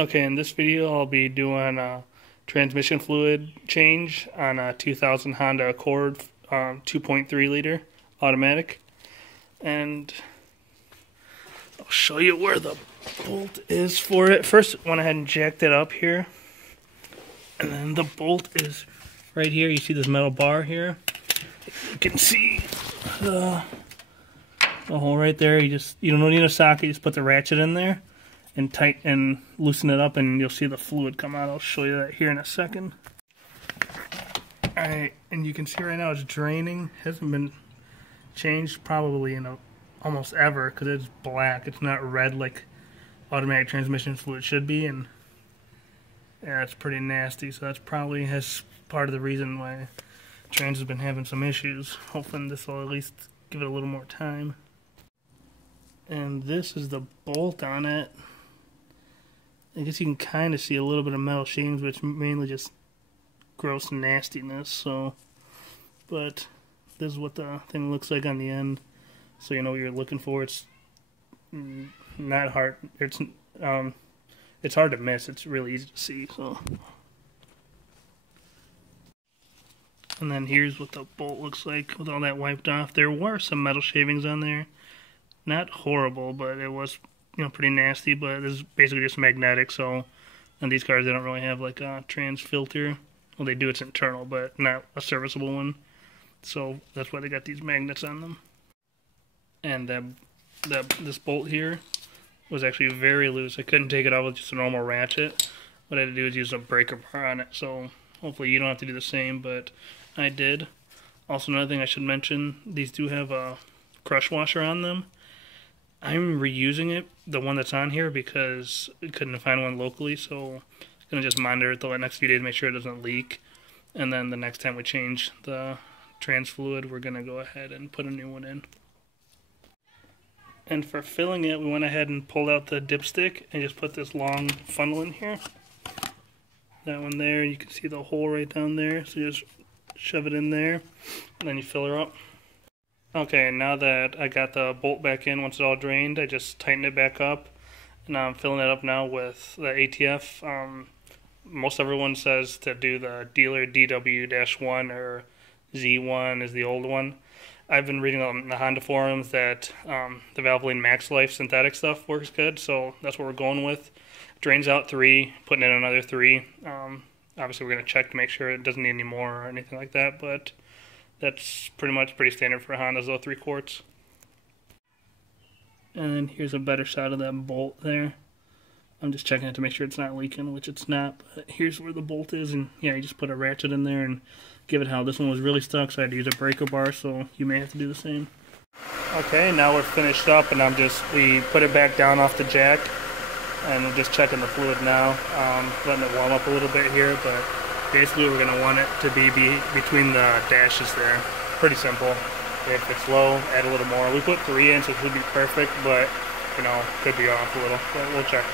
Okay, in this video I'll be doing a transmission fluid change on a 2000 Honda Accord 2.3 liter automatic, and I'll show you where the bolt is for it. First, went ahead and jacked it up here, and then the bolt is right here. You see this metal bar here? You can see the hole right there. You don't need a socket. You just put the ratchet in there and loosen it up, and you'll see the fluid come out. I'll show you that here in a second. Alright, and you can see right now it's draining. Hasn't been changed probably in almost ever, because it's black. It's not red like automatic transmission fluid should be, and yeah, it's pretty nasty. So that's probably part of the reason why trans has been having some issues. Hoping this will at least give it a little more time. And this is the bolt on it. I guess you can kind of see a little bit of metal shavings, but it's mainly just gross nastiness. So, but this is what the thing looks like on the end, so you know what you're looking for. It's not hard. It's hard to miss. It's really easy to see. So, and then here's what the bolt looks like with all that wiped off. There were some metal shavings on there. Not horrible, but it was, pretty nasty. But this is basically just magnetic. So, on these cars, they don't really have like a trans filter. Well, they do. It's internal, but not a serviceable one. So that's why they got these magnets on them. And this bolt here was actually very loose. I couldn't take it off with just a normal ratchet. What I had to do is use a breaker bar on it. So hopefully you don't have to do the same, but I did. Also, another thing I should mention: these do have a crush washer on them. I'm reusing it, the one that's on here, because I couldn't find one locally, so I'm going to just monitor it the next few days, make sure it doesn't leak, and then the next time we change the trans fluid, we're going to go ahead and put a new one in. And for filling it, we went ahead and pulled out the dipstick and just put this long funnel in here. That one there, you can see the hole right down there, so just shove it in there, and then you fill her up. Okay, now that I got the bolt back in, once it's all drained, I just tightened it back up, and I'm filling it up now with the ATF. Most everyone says to do the dealer DW-1 or Z1 is the old one. I've been reading on the Honda forums that the Valvoline Max Life synthetic stuff works good, so that's what we're going with. Drains out 3, putting in another 3. Obviously we're going to check to make sure it doesn't need any more or anything like that, but that's pretty standard for Hondas, though, 3 quarts. And then here's a better shot of that bolt there. I'm just checking it to make sure it's not leaking, which it's not, but here's where the bolt is, and yeah, you just put a ratchet in there and give it hell. This one was really stuck, so I had to use a breaker bar, so you may have to do the same. Okay, now we're finished up, and we put it back down off the jack, and we're just checking the fluid now, letting it warm up a little bit here, but basically we're going to want it to be between the dashes there. Pretty simple. If it's low, add a little more. We put 3 in, so it should be perfect, but, could be off a little, but we'll check.